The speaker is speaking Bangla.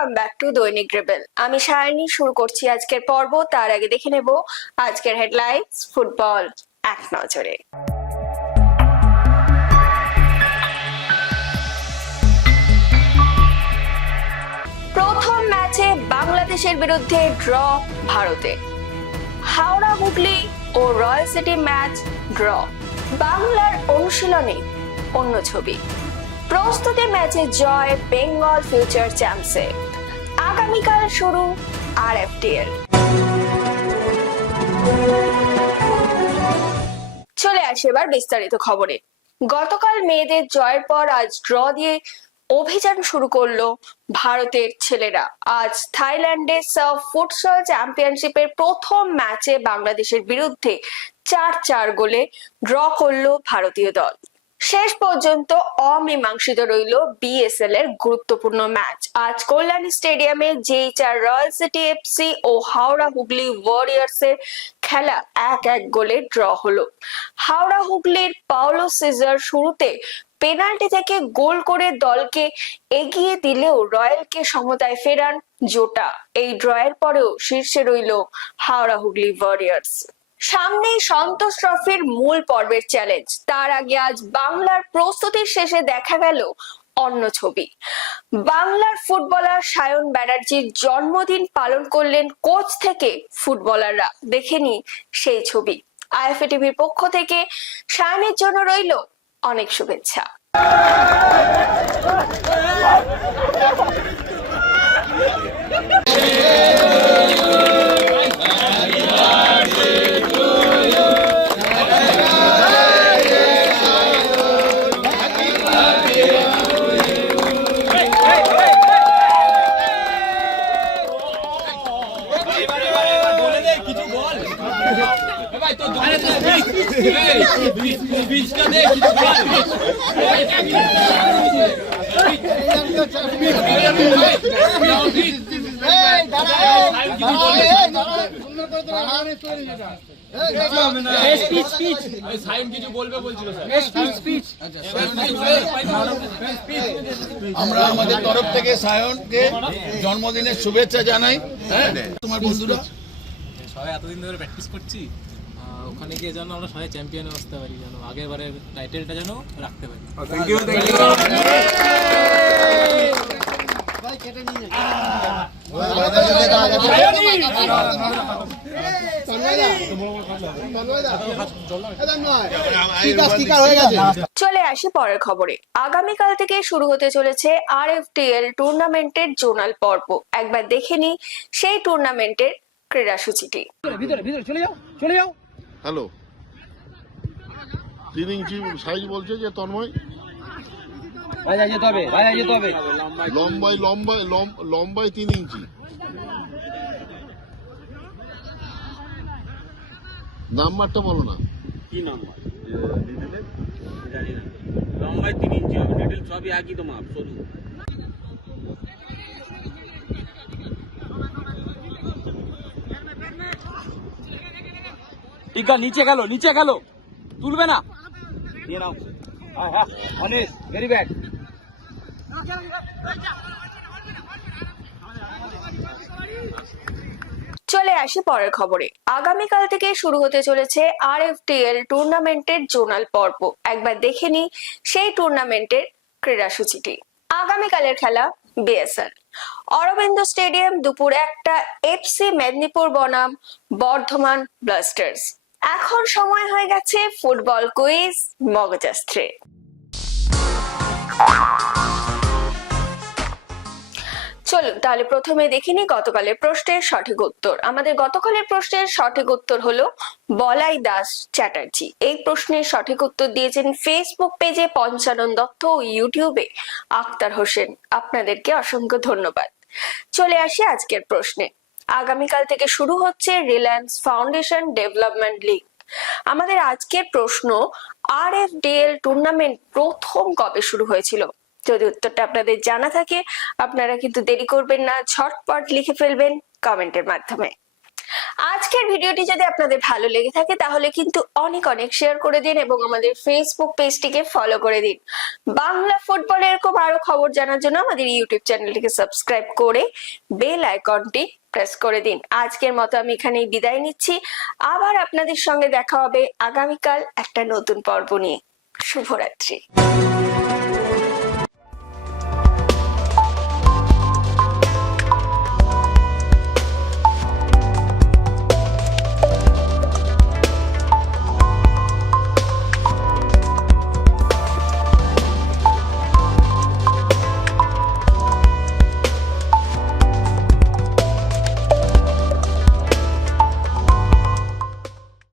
ওয়েলকাম ব্যাক টু দৈনিক রেবেল। আমি সায়নী, শুরু করছি আজকের পর্ব। তার আগে দেখে নেব আজকের হেডলাইন্স ফুটবল এক নজরে। প্রথম ম্যাচে বাংলাদেশের বিরুদ্ধে ড্র ভারতে। হাওড়া হুগলি ও রয়্যাল সিটি ম্যাচ ড্র। বাংলার অনুশীলনে অন্য ছবি। প্রস্তুতি ম্যাচে জয় বেঙ্গল ফিউচার চ্যাম্পসে। আগামীকাল শুরু আরএফটিএল। চলে আসে এবার বিস্তারিত খবরে। গতকাল মেয়েদের জয়ের পর আজ ড্র দিয়ে অভিযান শুরু করলো ভারতের ছেলেরা। আজ থাইল্যান্ডে সার্ফ ফুটসল চ্যাম্পিয়নশিপের প্রথম ম্যাচে বাংলাদেশের বিরুদ্ধে 4-4 গোলে ড্র করলো ভারতীয় দল। শেষ পর্যন্ত অমীমাংসিত রইল বিএসএল এর গুরুত্বপূর্ণ ম্যাচ। আজ কল্যাণী স্টেডিয়ামে জেইচআর রয়্যাল সিটি এফসি ও হাওড়া হুগলি ওয়ারিয়র্স এর খেলা 1-1 গোলে ড্র হলো। হাওড়া হুগলির পাওলো সিজার শুরুতে পেনাল্টি থেকে গোল করে দলকে এগিয়ে দিলেও রয়্যালকে সমতায় ফেরান জোটা। এই ড্রয়ের পরেও শীর্ষে রইল হাওড়া হুগলি ওয়ারিয়র্স। সামনেই সন্তোষ ট্রফির মূল পর্বের চ্যালেঞ্জ। তার আগে আজ বাংলার প্রস্তুতির শেষে দেখা গেল অন্য ছবি। বাংলার ফুটবলার সায়ন ব্যানার্জির জন্মদিন পালন করলেন কোচ থেকে ফুটবলাররা। দেখেনি সেই ছবি। আইএফএ টিভির পক্ষ থেকে সায়নের জন্য রইল অনেক শুভেচ্ছা। আমরা আমাদের তরফ থেকে সায়নকে জন্মদিনের শুভেচ্ছা জানাই। তোমার বন্ধুরা সবাই এতদিন ধরে প্র্যাকটিস করছি, ওখানে গিয়ে যেন আমরা সবাই চ্যাম্পিয়নে আসতে পারি, যেন আগের বারের টাইটেলটা যেন রাখতে পারি। চলে আসি পরের খবরে। আগামীকাল থেকে শুরু হতে চলেছে আরএফটিএল টুর্নামেন্টের জোনাল পর্ব। একবার দেখে নি সেই টুর্নামেন্টের ক্রীড়াসূচিটি। হ্যালো, 3 ইঞ্চি সাইজ বলছে যে তন্ময়, লম্বায় 3 ইঞ্চি। নাম্বারটা বলো না। কি নাম্বার? জানি না। লম্বায় 3 ইঞ্চি হবে, ডিটেল সবই একই তো মাপ, সরু। টিকা নিচে গেল, তুলবে না। নিয়ে নাও। হ্যাঁ, অনিশ, ভেরি ব্যাড। চলে আসি পরের খবরে। আগামীকাল থেকে শুরু হতে চলেছে আরএফটিএল টুর্নামেন্টের জোনাল পর্ব। একবার দেখে নি সেই টুর্নামেন্টের ক্রীড়াসূচিটি। আগামীকালের খেলা বিএসএল অরবিন্দ স্টেডিয়াম, দুপুর 1টা এফসি মেদিনীপুর বনাম বর্ধমান ব্লাস্টার্স। এখন সময় হয়ে গেছে ফুটবল কুইজ মগজাস্ত্রে। চলুন তাহলে প্রথমে দেখিনি গতকালের প্রশ্নের সঠিক উত্তর। আমাদের গতকালের প্রশ্নের সঠিক উত্তর হলো বলাই দাস চ্যাটার্জি। এই প্রশ্নের সঠিক উত্তর দিয়েছেন ফেসবুক পেজে পঞ্চানন দত্ত ও ইউটিউবে আক্তার হোসেন। আপনাদেরকে অসংখ্য ধন্যবাদ। চলে আসি আজকের প্রশ্নে। আগামীকাল থেকে শুরু হচ্ছে রিলায়েন্স ফাউন্ডেশন ডেভেলপমেন্ট লিগ। আমাদের আজকের প্রশ্ন, আরএফডিএল টুর্নামেন্ট প্রথম কবে শুরু হয়েছিল? যদি উত্তরটা আপনাদের জানা থাকে আপনারা কিন্তু দেরি করবেন না, ঝটপট লিখে ফেলবেন কমেন্টের মাধ্যমে। আজকের ভিডিওটি যদি আপনাদের ভালো লেগে থাকে তাহলে কিন্তু অনেক অনেক শেয়ার করে দিন এবং আমাদের ফেসবুক পেজটিকে ফলো করে দিন। বাংলা ফুটবলের এরকম আরো খবর জানার জন্য আমাদের ইউটিউব চ্যানেলটিকে সাবস্ক্রাইব করে বেল আইকনটি প্রেস করে দিন। আজকের মতো আমি এখানেই বিদায় নিচ্ছি। আবার আপনাদের সঙ্গে দেখা হবে আগামীকাল একটা নতুন পর্ব নিয়ে। শুভরাত্রি।